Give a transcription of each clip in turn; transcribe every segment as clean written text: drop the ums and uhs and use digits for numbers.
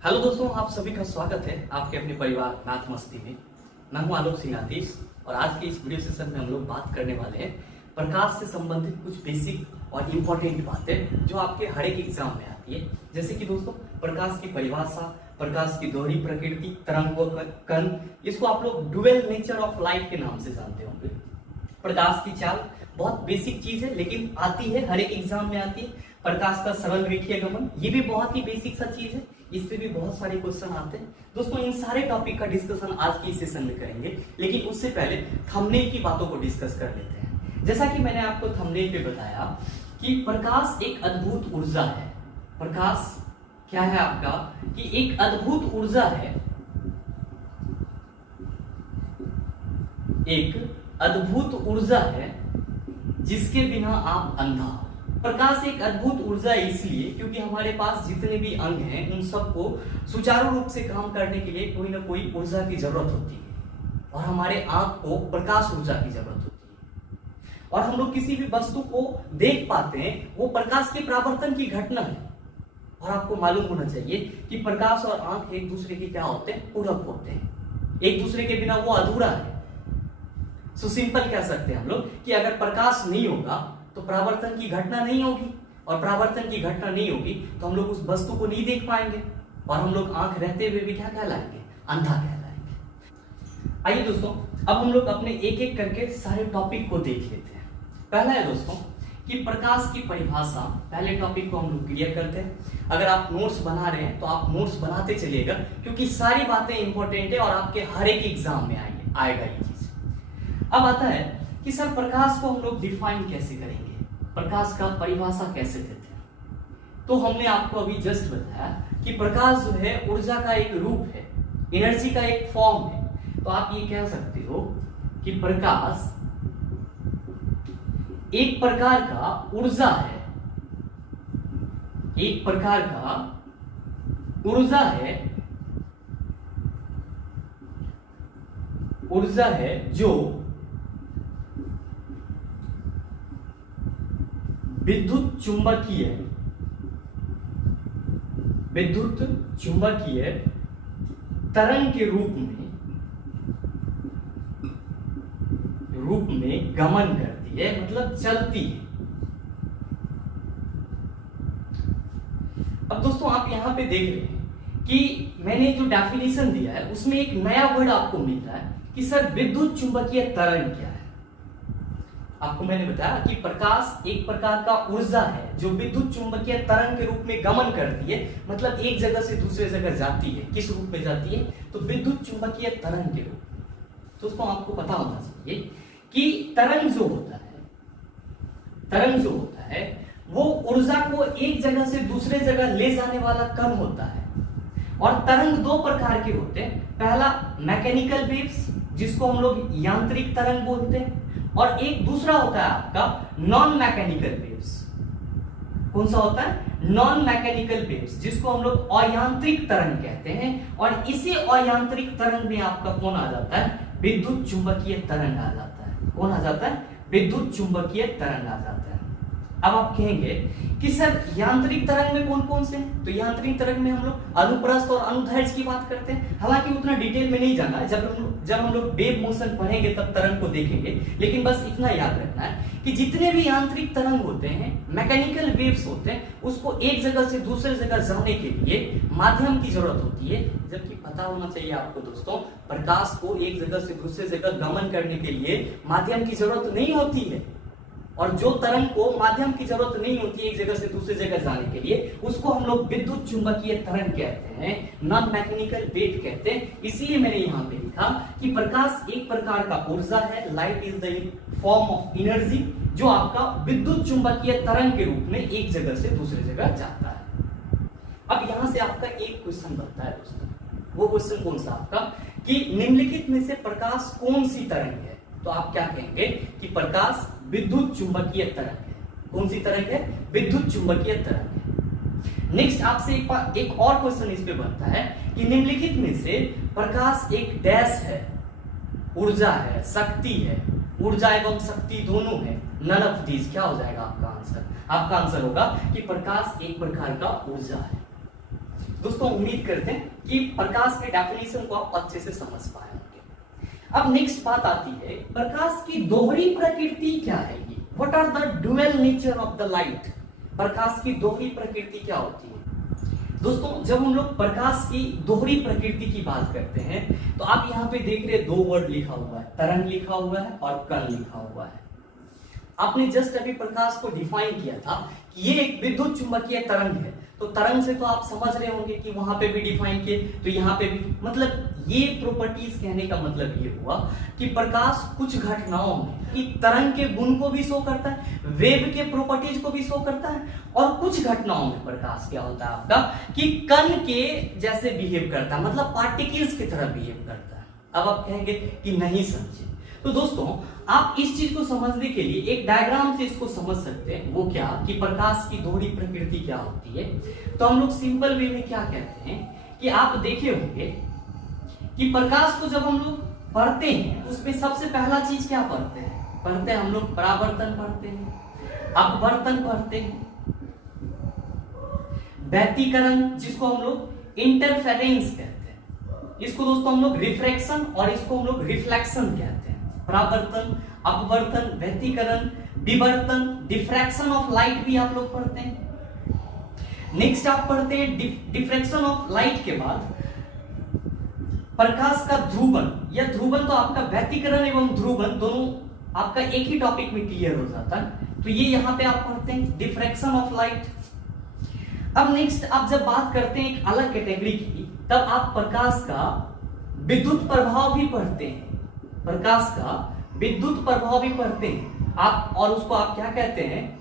Hello दोस्तों, आप सभी का स्वागत है आपके अपने परिवार नाथ मस्ती में। मैं हूं आलोक सिंह आतिश और आज के इस वीडियो सेशन में हम लोग बात करने वाले हैं प्रकाश से संबंधित कुछ बेसिक और इम्पोर्टेंट बातें जो आपके हर एक एग्जाम में आती है। जैसे कि दोस्तों, प्रकाश की परिभाषा, प्रकाश की दोहरी प्रकृति, तरंग व कण, इसको आप लोग डुअल नेचर ऑफ लाइट के नाम से जानते होंगे। प्रकाश की चाल बहुत बेसिक चीज है लेकिन आती है, हर एक एग्जाम में आती है। प्रकाश का सरल रेखीय गमन, ये भी बहुत ही बेसिक सा चीज है, इस पे भी बहुत सारे क्वेश्चन आते हैं। दोस्तों, इन सारे टॉपिक का डिस्कशन आज की सेशन में करेंगे, लेकिन उससे पहले थंबनेल की बातों को डिस्कस कर लेते हैं। जैसा कि मैंने आपको थंबनेल पे बताया कि प्रकाश एक अद्भुत ऊर्जा है। प्रकाश क्या है आपका कि एक अद्भुत ऊर्जा है, एक अद्भुत ऊर्जा है जिसके बिना आप अंधा हो। प्रकाश एक अद्भुत ऊर्जा है इसलिए क्योंकि हमारे पास जितने भी अंग हैं उन सबको सुचारू रूप से काम करने के लिए कोई ना कोई ऊर्जा की जरूरत होती है और हमारे आंख को प्रकाश ऊर्जा की जरूरत होती है। और हम लोग किसी भी वस्तु को देख पाते हैं, वो प्रकाश के परावर्तन की घटना है। और आपको मालूम होना चाहिए कि प्रकाश और आंख एक दूसरे के क्या होते हैं, पूरक होते हैं। एक दूसरे के बिना वो अधूरा है। सो सिंपल कह सकते हैं हम लोग कि अगर प्रकाश नहीं होगा तो परावर्तन की घटना नहीं होगी, और परावर्तन की घटना नहीं होगी तो हम लोग उस वस्तु को नहीं देख पाएंगे, और हम लोग आंख रहते हुए भी क्या कहलाएंगे, अंधा कहलाएंगे। आइए दोस्तों, अब हम लोग अपने एक एक करके सारे टॉपिक को देख लेते हैं। पहला है दोस्तों कि प्रकाश की परिभाषा। पहले टॉपिक को हम लोग क्लियर करते हैं। अगर आप नोट्स बना रहे हैं तो आप नोट्स बनाते चलिएगा, क्योंकि सारी बातें इंपॉर्टेंट है और आपके हर एक एग्जाम में आएगा ये चीज। अब आता है कि सर प्रकाश को हम लोग डिफाइन कैसे करेंगे, प्रकाश का परिभाषा कैसे देते हैं। तो हमने आपको अभी जस्ट बताया कि प्रकाश जो है ऊर्जा का एक रूप है, एनर्जी का एक फॉर्म है। तो आप ये कह सकते हो कि प्रकाश एक प्रकार का ऊर्जा है, एक प्रकार का ऊर्जा है, ऊर्जा है जो विद्युत चुंबकीय तरंग के रूप में गमन करती है, मतलब चलती है। अब दोस्तों आप यहां पे देख रहे हैं कि मैंने जो डेफिनेशन दिया है उसमें एक नया वर्ड आपको मिल रहा है कि सर विद्युत चुंबकीय तरंग क्या है। आपको मैंने बताया कि प्रकाश एक प्रकार का ऊर्जा है जो विद्युत चुंबकीय तरंग के रूप में गमन करती है, मतलब एक जगह से दूसरे जगह जाती है। किस रूप में जाती है, तो विद्युत चुंबकीय तरंग के रूप में। दोस्तों आपको पता होना चाहिए कि तरंग जो होता है वो ऊर्जा को एक जगह से दूसरे जगह ले जाने वाला कण होता है। और तरंग दो प्रकार के होते हैं। पहला मैकेनिकल वेव्स, जिसको हम लोग यांत्रिक तरंग बोलते हैं, और एक दूसरा होता है आपका नॉन मैकेनिकल वेव्स। कौन सा होता है, नॉन मैकेनिकल वेव्स, जिसको हम लोग अयांत्रिक तरंग कहते हैं। और इसी अयांत्रिक तरंग में आपका कौन आ जाता है, विद्युत चुंबकीय तरंग आ जाता है। कौन आ जाता है, विद्युत चुंबकीय तरंग आ जाता है। अब आप कहेंगे कि सर यांत्रिक तरंग में कौन कौन से हैं? तो यांत्रिक तरंग में हम लोग अनुप्रस्थ और अनुदैर्ध्य की बात करते हैं। हालांकि उतना डिटेल में नहीं जाना है, जब हम लोग वेव मोशन पढ़ेंगे तब तरंग को देखेंगे। लेकिन बस इतना याद रखना है कि जितने भी यांत्रिक तरंग होते हैं, मैकेनिकल वेव्स होते हैं, उसको एक जगह से दूसरे जगह जाने के लिए माध्यम की जरूरत होती है। जबकि पता होना चाहिए आपको दोस्तों, प्रकाश को एक जगह से दूसरे जगह गमन करने के लिए माध्यम की जरूरत नहीं होती है। और जो तरंग को माध्यम की जरूरत नहीं होती एक जगह से दूसरी जगह जाने के लिए, उसको हम लोग विद्युत चुंबकीय तरंग कहते हैं, नॉन मैकेनिकल वेव कहते हैं। इसलिए मैंने यहां पे लिखा कि प्रकाश एक प्रकार का ऊर्जा है, light is the form of energy, जो आपका विद्युत चुंबकीय तरंग के रूप में एक जगह से दूसरी जगह जाता है। अब यहां से आपका एक क्वेश्चन बनता है दोस्तों, वो क्वेश्चन कौन सा आपका कि निम्नलिखित में से प्रकाश कौन सी तरंग है। तो आप क्या कहेंगे कि प्रकाश विद्युत चुंबकीय तरंग है। कौन सी तरंग है, विद्युत चुंबकीय तरंग है। नेक्स्ट आपसे एक और क्वेश्चन इस पे बनता है कि निम्नलिखित में से प्रकाश एक डैश है, ऊर्जा है, शक्ति है। ऊर्जा एवं शक्ति दोनों है। नन ऑफ दीज क्या हो जाएगा आपका आंसर? आपका आंसर होगा कि प्रकाश एक प्रकार का ऊर्जा है। दोस्तों उम्मीद करते हैं कि प्रकाश के डेफिनेशन को आप अच्छे से समझ पाए होंगे। अब नेक्स्ट बात आती है, प्रकाश की दोहरी प्रकृति क्या है? ये what are the dual nature of the light? प्रकाश की दोहरी प्रकृति क्या होती है? दोस्तों जब हम लोग प्रकाश की दोहरी प्रकृति की बात करते हैं तो आप यहाँ पे देख रहे 2 वर्ड लिखा हुआ है, तरंग लिखा हुआ है और कण लिखा हुआ है। आपने जस्ट अभी प्रकाश को डिफाइन किया था कि ये एक विद्युत चुंबकीय तरंग है, तो तरंग से तो आप समझ रहे होंगे कि वहां पे भी डिफाइन किए, तो यहाँ पे भी, मतलब ये प्रॉपर्टीज कहने का मतलब ये हुआ कि प्रकाश कुछ घटनाओं में कि तरंग के गुण को भी शो करता है, वेव के प्रॉपर्टीज को भी शो करता है, और कुछ घटनाओं में प्रकाश क्या होता है आपका कि कण के जैसे बिहेव करता है, मतलब पार्टिकल्स की तरह बिहेव करता है। अब आप कहेंगे कि नहीं समझे, तो दोस्तों आप इस चीज को समझने के लिए एक डायग्राम से इसको समझ सकते हैं। वो क्या कि प्रकाश की दोहरी प्रकृति क्या होती है। तो हम लोग सिंपल वे में क्या कहते हैं कि आप देखे होंगे कि प्रकाश को जब हम लोग पढ़ते हैं उसमें सबसे पहला चीज क्या पढ़ते हैं हम लोग परावर्तन पढ़ते हैं, अपवर्तन पढ़ते हैं, व्यतिकरण जिसको हम लोग इंटरफेरेंस कहते हैं, इसको दोस्तों हम लोग रिफ्रैक्शन और इसको हम लोग रिफ्लेक्शन कहते हैं। परावर्तन, अपवर्तन, व्यतिकरण, विवर्तन, डिफ्रैक्शन ऑफ लाइट भी आप लोग पढ़ते हैं। नेक्स्ट आप पढ़ते हैं डिफ्रैक्शन ऑफ लाइट के बाद प्रकाश का ध्रुवन, या ध्रुवन तो आपका व्यतिकरण एवं ध्रुवन दोनों आपका एक ही टॉपिक में क्लियर हो जाता है, तो ये यहां पे आप पढ़ते हैं डिफ्रैक्शन ऑफ लाइट। अब नेक्स्ट आप जब बात करते हैं एक अलग कैटेगरी की, तब आप प्रकाश का विद्युत प्रभाव भी पढ़ते हैं, प्रकाश का विद्युत प्रभाव भी पढ़ते हैं आप, और उसको आप क्या कहते हैं,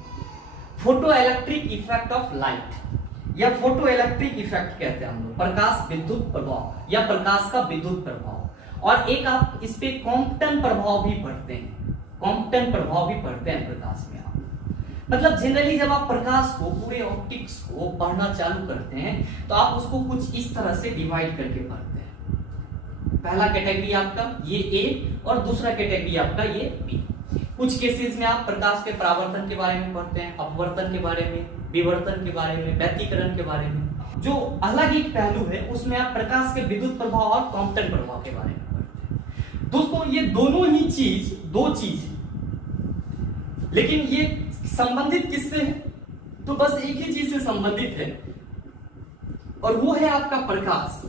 photo electric effect of light या फोटो इलेक्ट्रिक इफेक्ट कहते हैं हम लोग, प्रकाश विद्युत प्रभाव या प्रकाश का विद्युत प्रभाव। और एक आप इस पे कॉम्पटन प्रभाव भी पढ़ते हैं, कॉम्पटन प्रभाव भी पढ़ते हैं प्रकाश में आप। मतलब जनरली जब आप प्रकाश को पूरे ऑप्टिक्स को पढ़ना चालू करते हैं तो आप उसको कुछ इस तरह से डिवाइड करके पढ़ते हैं। पहला कैटेगरी आपका ये ए और दूसरा कैटेगरी आपका ये बी। कुछ केसेस में आप प्रकाश के परावर्तन के बारे में पढ़ते हैं, अपवर्तन के बारे में, विवर्तन के बारे में, व्यतिकरण के बारे में। जो अलग एक पहलू है उसमें आप प्रकाश के विद्युत प्रभाव और कॉम्पटन प्रभाव के बारे में पढ़ते हैं। दोस्तों ये दोनों ही चीज दो चीज है, लेकिन ये संबंधित किससे है? तो बस एक ही चीज से संबंधित है और वो है आपका प्रकाश।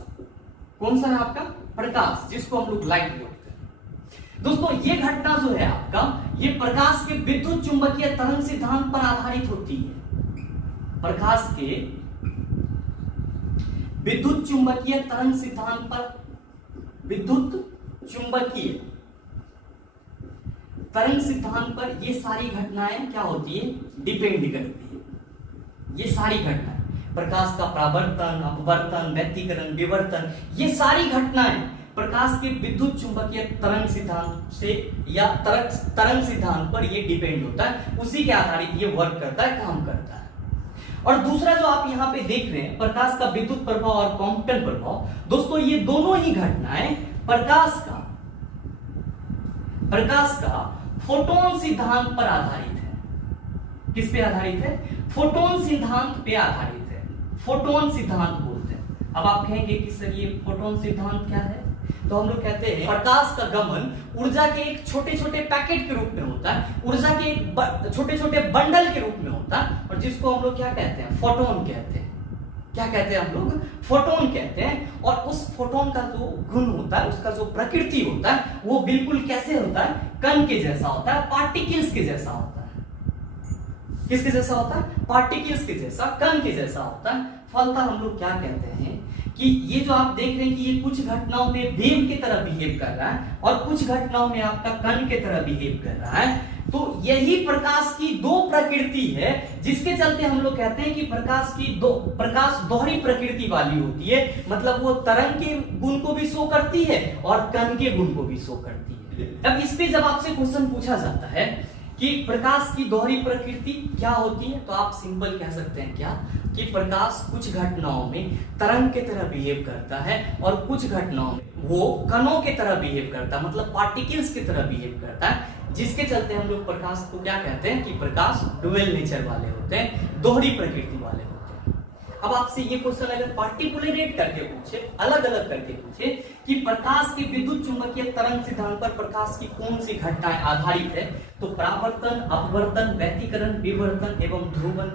कौन सा है आपका? प्रकाश, जिसको हम लोग लाइट बोलते हैं। दोस्तों ये घटना जो है आपका, ये प्रकाश के विद्युत चुंबकीय तरंग सिद्धांत पर आधारित होती है। प्रकाश के विद्युत चुंबकीय तरंग सिद्धांत पर, विद्युत चुंबकीय तरंग सिद्धांत पर ये सारी घटनाएं क्या होती है? डिपेंड करती है। ये सारी घटनाएं, प्रकाश का परावर्तन, अपवर्तन, व्यतिकरण, विवर्तन, ये सारी घटनाएं प्रकाश के विद्युत चुंबकीय तरंग सिद्धांत से या तरंग सिद्धांत पर ये डिपेंड होता है, उसी के आधारित ये वर्क करता है, काम करता है। और दूसरा जो आप यहां पे देख रहे हैं प्रकाश का विद्युत प्रभाव और कॉम्पटन प्रभाव, दोस्तों ये दोनों ही घटनाएं प्रकाश का फोटोन सिद्धांत पर आधारित है। किस पे आधारित है? फोटोन सिद्धांत पे आधारित है। फोटोन सिद्धांत बोलते हैं। अब आप कहेंगे कि सर ये फोटोन सिद्धांत क्या है? तो हम लोग कहते हैं प्रकाश का गमन ऊर्जा के एक छोटे छोटे पैकेट के रूप में होता है, ऊर्जा के एक छोटे छोटे बंडल के रूप में होता है, और जिसको हम लोग क्या कहते हैं? फोटोन कहते हैं। क्या कहते हैं हम लोग? फोटोन कहते हैं। और उस फोटोन का जो गुण होता है, उसका जो प्रकृति होता है, वो बिल्कुल कैसे होता है? कण के जैसा होता है, पार्टिकल्स के जैसा होता है। किसके जैसा होता है? पार्टिकल्स के जैसा, कण के जैसा होता है। फलतः हम लोग क्या कहते हैं कि ये जो आप देख रहे हैं कि ये कुछ घटनाओं में वेव की तरह बिहेव कर रहा है और कुछ घटनाओं में आपका कण की तरह बिहेव कर रहा है, तो यही प्रकाश की दो प्रकृति है, जिसके चलते हम लोग कहते हैं कि प्रकाश दोहरी प्रकृति वाली होती है। मतलब वो तरंग के गुण को भी शो करती है और कण के गुण को भी शो करती है। अब इस पे जब आपसे क्वेश्चन पूछा जाता है कि प्रकाश की दोहरी प्रकृति क्या होती है, तो आप सिंपल कह सकते हैं क्या कि प्रकाश कुछ घटनाओं में तरंग के तरह बिहेव करता है और कुछ घटनाओं में वो कणों के तरह बिहेव करता है, मतलब पार्टिकल्स की तरह बिहेव करता है, जिसके चलते हम लोग प्रकाश को क्या कहते हैं कि प्रकाश डुअल नेचर वाले होते हैं, दोहरी प्रकृति वाले होते हैं। अब आपसे ये क्वेश्चन अगर पार्टिकुलरेट करके पूछे, अलग अलग करके पूछे कि प्रकाश के विद्युत चुंबकीय तरंग सिद्धांत पर प्रकाश की कौन सी घटनाएं आधारित है, तो परावर्तन, अपवर्तन, व्यतिकरण, विवर्तन एवं ध्रुवण।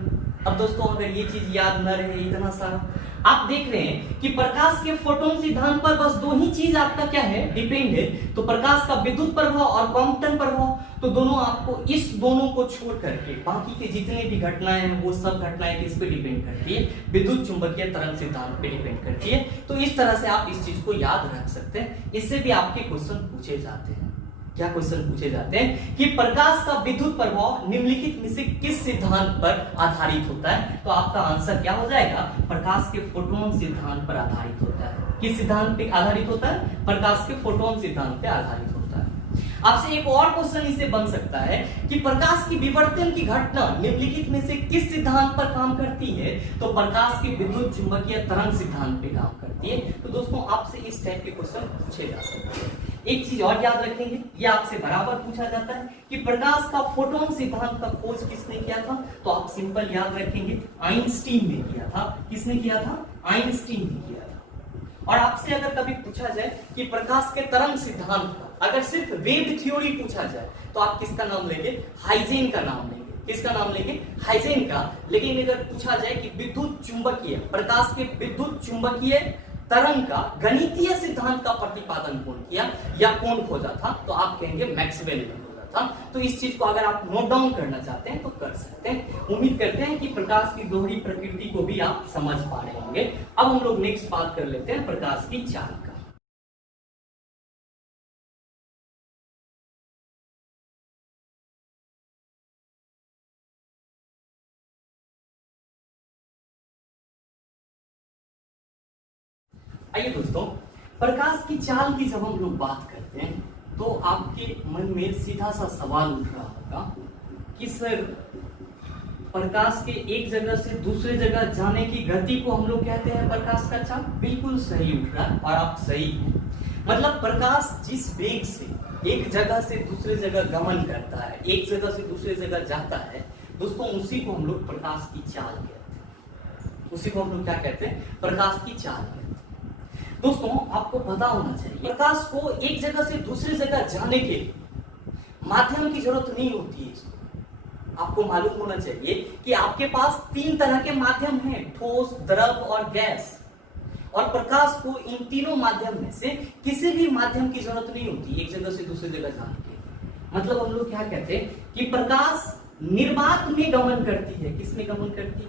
अब दोस्तों अगर ये चीज याद न रहे, इतना सारा आप देख रहे हैं कि प्रकाश के फोटोन सिद्धांत पर बस दो ही चीज आपका क्या है, डिपेंड है, तो प्रकाश का विद्युत प्रभाव और क्वांटम प्रभाव। तो दोनों आपको इस दोनों को छोड़ करके बाकी के जितने भी घटनाएं हैं वो सब घटनाएं किस पे डिपेंड करती है, विद्युत चुंबकीय तरंग सिद्धांत पे डिपेंड करती है। तो इस तरह से आप इस चीज को याद रख सकते हैं। इससे भी आपके क्वेश्चन पूछे जाते हैं। क्या क्वेश्चन पूछे जाते हैं कि प्रकाश का विद्युत प्रभाव निम्नलिखित में से किस सिद्धांत पर आधारित होता है, तो आपका आंसर क्या हो जाएगा, प्रकाश के फोटोन सिद्धांत पर आधारित होता है। किस सिद्धांत पे आधारित होता है, प्रकाश के फोटोन सिद्धांत पे आधारित होता है। आपसे एक और क्वेश्चन इससे बन सकता है कि प्रकाश की विवर्तन की घटना निम्नलिखित में से किस सिद्धांत पर काम करती है, तो प्रकाश के विद्युत चुंबकीय तरंग सिद्धांत पे काम करती है। तो दोस्तों आपसे इस टाइप के क्वेश्चन पूछे जा सकते हैं। एक चीज और याद रखेंगे, ये आपसे बराबर पूछा जाता है कि प्रकाश का फोटोन सिद्धांत का खोज किसने किया था, तो आप सिंपल याद रखेंगे आइंस्टीन ने किया था। किसने किया था, आइंस्टीन ने किया था। और आपसे अगर कभी पूछा जाए कि प्रकाश के तरंग सिद्धांत का अगर सिर्फ वेव थ्योरी पूछा जाए, तो आप किसका नाम लेंगे, हाइजेन का नाम लेंगे। किसका नाम लेंगे, हाइजेन का। लेकिन अगर पूछा जाए कि विद्युत चुंबकीय, प्रकाश के विद्युत चुंबकीय तरंग का गणितीय सिद्धांत का प्रतिपादन कौन किया या कौन खोजा था, तो आप कहेंगे मैक्सवेल ने खोजा था। तो इस चीज को अगर आप नोट डाउन करना चाहते हैं तो कर सकते हैं। उम्मीद करते हैं कि प्रकाश की दोहरी प्रकृति को भी आप समझ पा रहे होंगे। अब हम लोग नेक्स्ट बात कर लेते हैं प्रकाश की चाल का। आइए दोस्तों, प्रकाश की चाल की जब हम लोग बात करते हैं तो आपके मन में सीधा सा सवाल उठ रहा होगा कि सर प्रकाश के एक जगह से दूसरे जगह जाने की गति को हम लोग कहते हैं प्रकाश का चाल। बिल्कुल सही उठ रहा है और आप सही हैं। मतलब प्रकाश जिस वेग से एक जगह से दूसरे जगह गमन करता है, एक जगह से दूसरे जगह जाता है, दोस्तों उसी को हम लोग प्रकाश की चाल कहते हैं। उसी को हम लोग क्या कहते हैं, प्रकाश की चाल कहते हैं। दोस्तों आपको पता होना चाहिए प्रकाश को एक जगह से दूसरी जगह जाने के लिए माध्यम की जरूरत नहीं होती है। इसको आपको मालूम होना चाहिए कि आपके पास तीन तरह के माध्यम हैं, ठोस, द्रव और गैस। और प्रकाश को इन तीनों माध्यम में से किसी भी माध्यम की जरूरत नहीं होती एक जगह से दूसरी जगह जाने के लिए। मतलब हम लोग क्या कहते हैं कि प्रकाश निर्वात में गमन करती है। किसमें गमन करती है,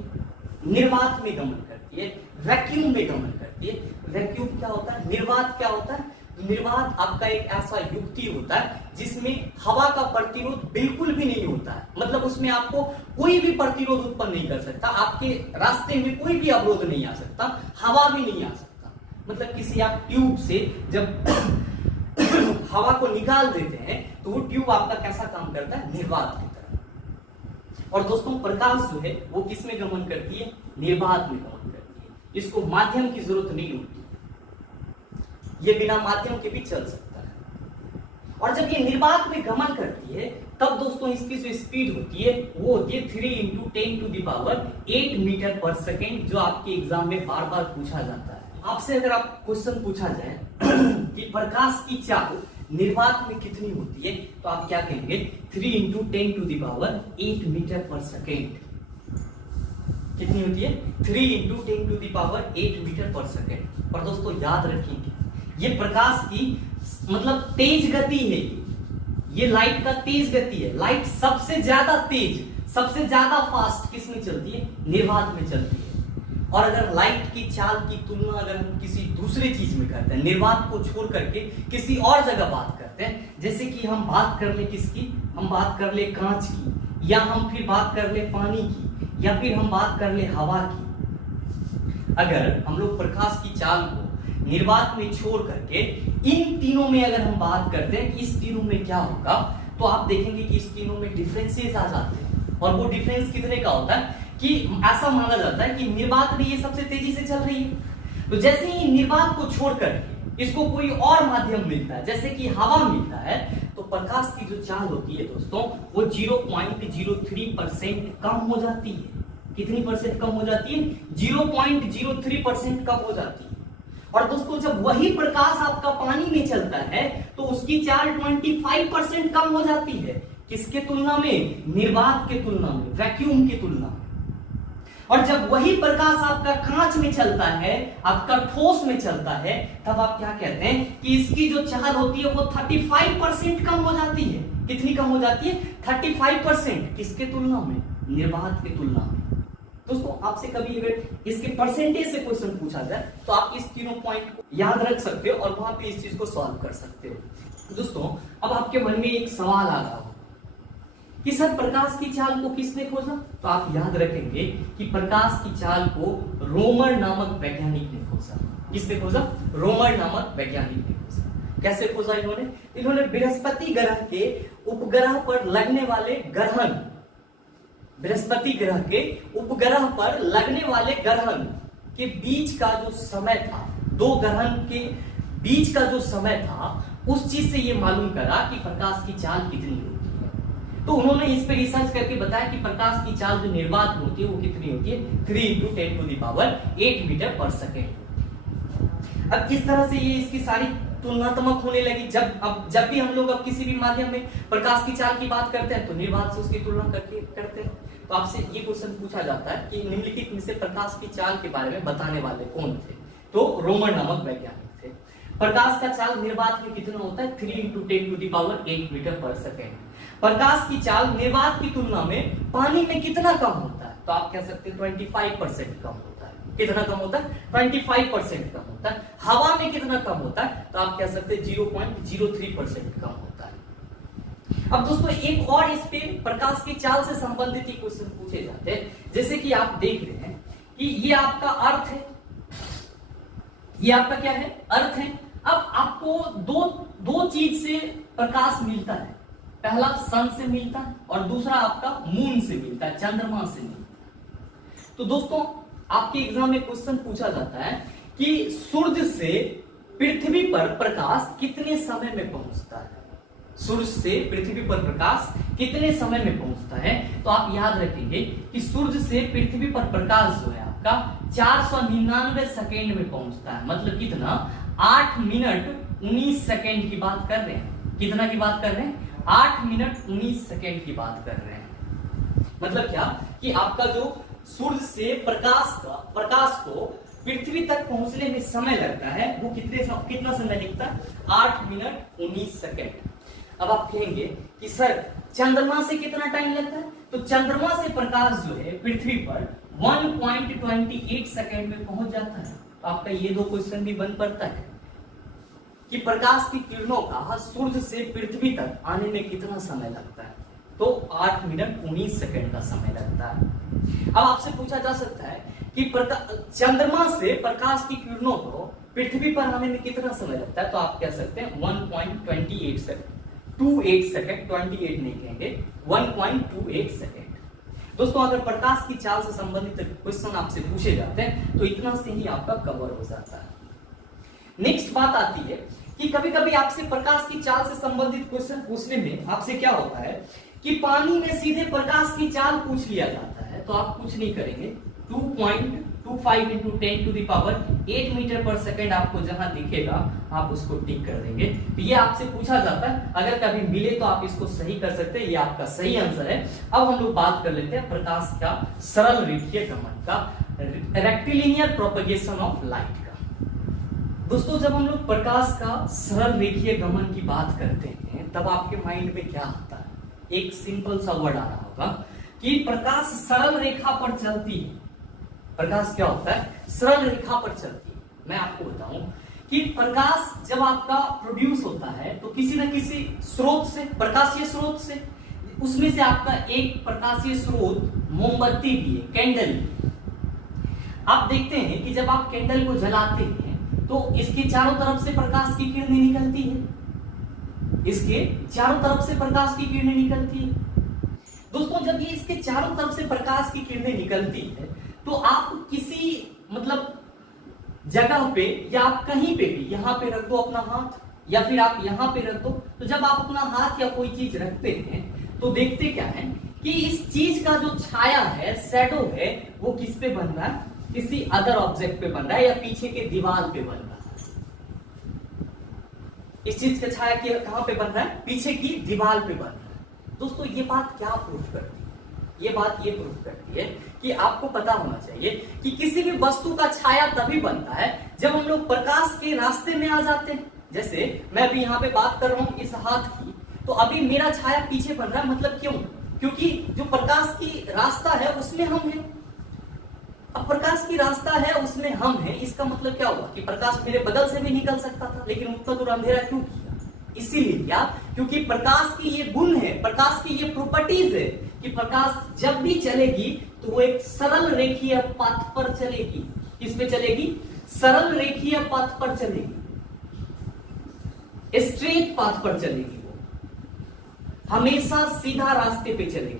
निर्वात में गमन करती है, वैक्यूम में गमन करती है। वैक्यूम क्या होता है, निर्वात क्या होता है, निर्वात आपका एक ऐसा युक्ति होता है जिसमें हवा का प्रतिरोध बिल्कुल भी नहीं होता है। मतलब उसमें आपको कोई भी प्रतिरोध उत्पन्न नहीं कर सकता, आपके रास्ते में कोई भी अवरोध नहीं आ सकता, हवा भी नहीं आ सकता। मतलब किसी आप ट्यूब से जब हवा को निकाल देते हैं तो वो ट्यूब आपका कैसा काम करता है, निर्वात की तरह। और दोस्तों प्रकाश जो है वो किसमें गमन करती है, निर्वात में गमन करती है। इसको माध्यम की जरूरत नहीं होती, ये बिना माध्यम के भी चल सकता है। और जब ये निर्वात में गमन करती है तब दोस्तों इसकी जो स्पीड होती है वो होती है 3 × 10⁸ मीटर पर सेकेंड, जो आपके एग्जाम में बार बार पूछा जाता है। आपसे अगर आप क्वेश्चन पूछा जाए कि प्रकाश की चाल निर्वात में कितनी होती है, तो आप क्या कहेंगे, 3 × 10⁸ मीटर पर सेकेंड। कितनी होती है, 3 × 10⁸ मीटर पर सेकेंड। और दोस्तों याद रखिए ये प्रकाश की मतलब तेज गति है, ये लाइट का तेज गति है। लाइट सबसे ज्यादा तेज, सबसे ज्यादा फास्ट किसमें चलती है, निर्वात में चलती है। और अगर लाइट की चाल की तुलना अगर हम किसी दूसरी चीज में करते हैं, निर्वात को छोड़ करके किसी और जगह बात करते हैं, जैसे कि हम बात कर ले किसकी, हम बात कर ले कांच की, या हम फिर बात कर ले पानी की, या फिर हम बात कर ले हवा की। अगर हम लोग प्रकाश की चाल को निर्वात में छोड़ करके इन तीनों में अगर हम बात करते हैं इस तीनों में क्या होगा, तो आप देखेंगे कि इस तीनों में डिफरेंसेस आ जाते हैं। और वो डिफरेंस कितने का होता है कि ऐसा माना जाता है कि निर्वात में ये सबसे तेजी से चल रही है, तो जैसे ही निर्वात को छोड़ करके इसको कोई और माध्यम मिलता है, जैसे कि हवा मिलता है, तो प्रकाश की जो चाल होती है दोस्तों वो 0.03% कम हो जाती है। कितनी परसेंट कम हो जाती है? 0.03% कम हो जाती है। और दोस्तों जब वही प्रकाश आपका पानी में चलता है तो उसकी चाल 25% कम हो जाती है। किसके तुलना में? निर्वात के तुलना में, वैक्यूम की तुलना में। और जब वही प्रकाश आपका कांच में चलता है, आपका ठोस में चलता है, तब आप क्या कहते हैं कि इसकी जो चाल होती है वो 35% कम हो जाती है। कितनी कम हो जाती है? 35%। किसके तुलना में? निर्वात के तुलना में। दोस्तों आपसे कभी अगर इसके परसेंटेज से क्वेश्चन पूछा जाए तो आप इस तीनों पॉइंट को याद रख सकते हो और वहां पे इस चीज को सॉल्व कर सकते हो। दोस्तों अब आपके मन में एक सवाल आ रहा हो कि सर प्रकाश की चाल को किसने खोजा? तो आप याद रखेंगे कि प्रकाश की चाल को रोमर नामक वैज्ञानिक ने खोजा। किसने खोजा? रोमर नामक वैज्ञानिक ने खोजा। कैसे खोजा इन्होंने? इन्होंने बृहस्पति ग्रह के उपग्रह पर लगने वाले ग्रहण, बृहस्पति ग्रह के उपग्रह पर लगने वाले ग्रहण के बीच का जो समय था, दो ग्रहण के बीच का जो समय था, उस चीज से ये मालूम करा कि प्रकाश की चाल कितनी होती है। तो उन्होंने इस पे रिसर्च करके बताया कि प्रकाश की चाल जो निर्वात में होती है वो कितनी होती है? 3 × 10⁸ मीटर पर सेकेंड। अब इस तरह से ये इसकी सारी तुलनात्मक होने लगी। जब भी हम लोग अब किसी भी माध्यम में प्रकाश की चाल की बात करते हैं तो निर्वात से उसकी तुलना करते हैं। तो आपसे ये क्वेश्चन पूछा जाता है कि निम्नलिखित में से प्रकाश की चाल के बारे में बताने वाले कौन थे? तो रोमर नामक वैज्ञानिक थे। प्रकाश का चाल निर्वात में कितना होता है? 3 × 10⁸ मीटर पर सेकेंड। प्रकाश की चाल निर्वात की तुलना में पानी में कितना कम होता है? तो आप कह सकते हैं 25% कम होता है। कितना कम होता है? 25% कम होता है। हवा में कितना कम होता है? तो आप कह सकते हैं 0.03% कम होता है। अब दोस्तों एक और इस पे प्रकाश की चाल से संबंधित ही क्वेश्चन पूछे जाते हैं। जैसे कि आप देख रहे हैं कि ये आपका अर्थ है, ये आपका क्या है? अर्थ है। अब आपको दो चीज से प्रकाश मिलता है। पहला सन से मिलता है और दूसरा आपका मून से मिलता है, चंद्रमा से मिलता है। तो दोस्तों आपके एग्जाम में क्वेश्चन पूछा जाता है कि सूर्य से पृथ्वी पर प्रकाश कितने समय में पहुंचता है? सूर्य से पृथ्वी पर प्रकाश कितने समय में पहुंचता है? तो आप याद रखेंगे कि सूर्य से पृथ्वी पर प्रकाश जो है आपका 499 सेकेंड में पहुंचता है। मतलब कितना? 8 मिनट 19 सेकेंड की बात कर रहे हैं। कितना की बात कर रहे हैं? 8 मिनट 19 सेकेंड की बात कर रहे हैं। मतलब क्या कि आपका जो सूर्य से प्रकाश को पृथ्वी तक पहुंचने में समय लगता है वो कितना समय लगता है? 8 मिनट 19 सेकेंड। अब आप कहेंगे कि सर चंद्रमा से कितना टाइम लगता है? तो चंद्रमा से प्रकाश जो है पृथ्वी पर 1.28 सेकेंड में पहुंच जाता है। तो आपका ये दो क्वेश्चन भी बन पड़ता है कि प्रकाश की किरणों का सूर्य से पृथ्वी तक आने में कितना समय लगता है? तो 8 मिनट 19 सेकेंड का समय लगता है। अब आपसे पूछा जा सकता है कि चंद्रमा से प्रकाश की किरणों को पृथ्वी पर आने में कितना समय लगता है? तो आप कह सकते हैं 1.28 सेकेंड, 28 सेकेंड, 28 नहीं कहेंगे, 1.28 सेकेंड। दोस्तों अगर प्रकाश की चाल से संबंधित क्वेश्चन आपसे पूछे जाते हैं तो इतना से ही आपका कवर हो जाता है। नेक्स्ट बात आती है कि कभी कभी आपसे प्रकाश की चाल से संबंधित क्वेश्चन पूछने में आपसे क्या होता है कि पानी में सीधे प्रकाश की चाल पूछ लिया जाता है। तो आप कुछ नहीं करेंगे, 2.25 × 10⁸ मीटर पर सेकेंड आपको जहां दिखेगा आप उसको टिक कर देंगे। तो ये आपसे पूछा जाता है, अगर कभी मिले तो आप इसको सही कर सकते हैं। ये आपका सही आंसर है। अब हम लोग बात कर लेते हैं प्रकाश का सरल रेखीय गमन का, रेक्टिलिनियर प्रोपगेशन ऑफ लाइट का। दोस्तों जब हम लोग प्रकाश का सरल रेखीय गमन की बात करते हैं तब आपके माइंड में क्या आता है? एक सिंपल सा वर्ड आ रहा होगा कि प्रकाश सरल रेखा पर चलती है। प्रकाश क्या होता है? सरल रेखा पर चलती है। मैं आपको बताऊं कि प्रकाश जब आपका प्रोड्यूस होता है तो किसी न किसी स्रोत से, प्रकाशीय स्रोत से, उसमें से आपका एक प्रकाशीय स्रोत मोमबत्ती भी है, कैंडल भी। आप देखते हैं कि जब आप कैंडल को जलाते हैं तो इसके चारों तरफ से प्रकाश की किरणें निकलती है। इसके चारों तरफ से प्रकाश की किरणें निकलती है। दोस्तों जब ये इसके चारों तरफ से प्रकाश की किरणें निकलती है तो आप किसी मतलब जगह पे या आप कहीं पे भी, यहां पे रख दो अपना हाथ या फिर आप यहां पे रख दो, तो जब आप अपना हाथ या कोई चीज रखते हैं तो देखते क्या है कि इस चीज का जो छाया है, शैडो है, वो किस पे बन रहा है, किसी अदर ऑब्जेक्ट पे बन रहा है या पीछे के दीवार पे बन रहा है। इस चीज का छाया कहां पे बन रहा है, पीछे की दीवार पे बन रहा है। दोस्तों ये बात क्या प्रूफ करती है, ये बात ये प्रूफ करती है कि आपको पता होना चाहिए कि किसी भी वस्तु का छाया तभी बनता है जब हम लोग प्रकाश के रास्ते में आ जाते हैं। जैसे मैं अभी यहाँ पे बात कर रहा हूं इस हाथ की, तो अभी मेरा छाया पीछे बन रहा है, मतलब क्यों, क्योंकि जो प्रकाश की रास्ता है उसमें हम हैं। अब प्रकाश की रास्ता है उसमें हम हैं, इसका मतलब क्या हुआ कि प्रकाश मेरे बगल से भी निकल सकता था, लेकिन उतना दूर अंधेरा क्यों किया, इसीलिए क्या, क्योंकि प्रकाश की ये गुण है, प्रकाश की ये प्रॉपर्टीज है कि प्रकाश जब भी चलेगी तो वो एक सरल रेखीय पथ पर चलेगी। किस पे चलेगी, सरल रेखीय पथ पर चलेगी, स्ट्रेट पाथ पर चलेगी, वो हमेशा सीधा रास्ते पे चलेगी।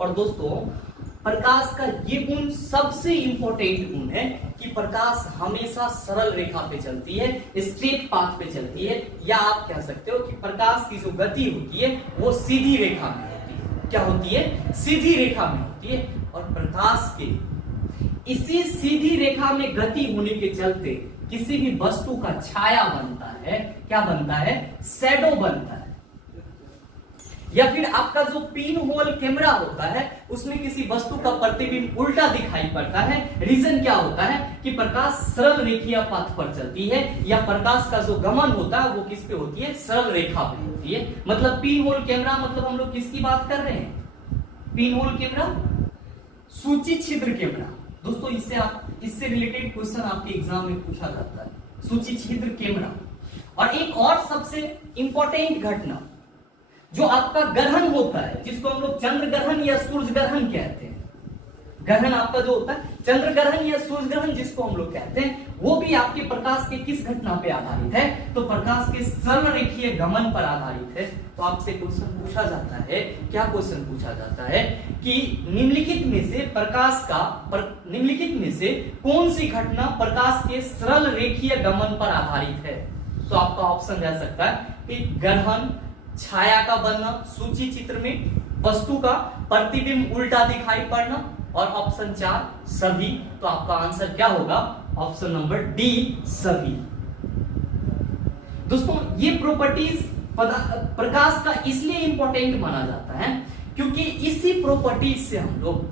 और दोस्तों प्रकाश का ये गुण सबसे इंपॉर्टेंट गुण है कि प्रकाश हमेशा सरल रेखा पे चलती है, स्ट्रेट पाथ पे चलती है, या आप कह सकते हो कि प्रकाश की जो गति होती है वो सीधी रेखा में होती है। क्या होती है, सीधी रेखा में होती है। और प्रकाश के इसी सीधी रेखा में गति होने के चलते किसी भी वस्तु का छाया बनता है, क्या बनता है, शैडो बनता है। या फिर आपका जो पिन होल कैमरा होता है उसमें किसी वस्तु का प्रतिबिंब उल्टा दिखाई पड़ता है। रीजन क्या होता है कि प्रकाश सरल रेखीय पथ पर चलती है, या प्रकाश का जो गमन होता है वो किस पे होती है, सरल रेखा पे होती है। मतलब पिन होल कैमरा, मतलब हम लोग किसकी बात कर रहे हैं, पिन होल कैमरा, सूची छिद्र कैमरा। दोस्तों इससे रिलेटेड क्वेश्चन आपके एग्जाम में पूछा जाता है, सूची छिद्र कैमरा। और एक और सबसे इंपॉर्टेंट घटना, जो आपका ग्रहण होता है, जिसको हम लोग चंद्र ग्रहण या सूर्य ग्रहण कहते हैं। ग्रहण आपका जो होता है चंद्र ग्रहण या सूर्य ग्रहण जिसको हम लोग कहते हैं, वो भी आपके प्रकाश के किस घटना पे आधारित है, तो प्रकाश के सरल रेखीय गमन पर आधारित है। तो आपसे क्वेश्चन पूछा जाता है, क्या क्वेश्चन पूछा जाता है कि निम्नलिखित में से कौन सी घटना प्रकाश के सरल रेखीय गमन पर आधारित है। तो आपका ऑप्शन रह सकता है कि ग्रहण, छाया का बनना सूची चित्र में, वस्तु का प्रतिबिंब उल्टा दिखाई पड़ना, और ऑप्शन 4 सभी। तो आपका आंसर क्या होगा, ऑप्शन नंबर डी सभी। दोस्तों ये प्रॉपर्टीज प्रकाश का इसलिए इंपॉर्टेंट माना जाता है क्योंकि इसी प्रॉपर्टीज से हम लोग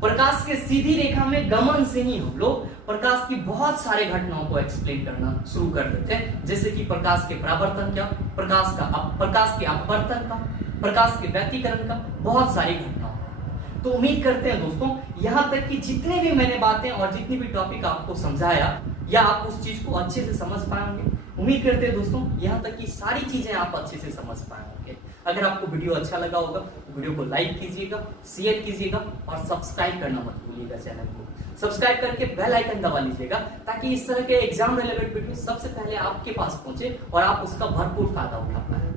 प्रकाश के सीधी रेखा में गमन से ही हम लोग प्रकाश की बहुत सारे घटनाओं को एक्सप्लेन करना शुरू कर देते हैं। जैसे कि प्रकाश के परावर्तन का, प्रकाश के अपवर्तन का, प्रकाश के व्यतिकरण का, बहुत सारी घटनाओं। तो उम्मीद करते हैं दोस्तों यहां तक कि जितने भी मैंने बातें और जितनी भी टॉपिक आपको समझाया, या आप उस चीज को अच्छे से समझ पाएंगे। उम्मीद करते हैं दोस्तों यहां तक कि सारी चीजें आप अच्छे से समझ पाएंगे। अगर आपको वीडियो अच्छा लगा होगा तो वीडियो को लाइक कीजिएगा, शेयर कीजिएगा और सब्सक्राइब करना मत भूलिएगा। चैनल को सब्सक्राइब करके बेल आइकन दबा लीजिएगा ताकि इस तरह के एग्जाम रिलेटेड वीडियो सबसे पहले आपके पास पहुंचे और आप उसका भरपूर फायदा उठा पाए।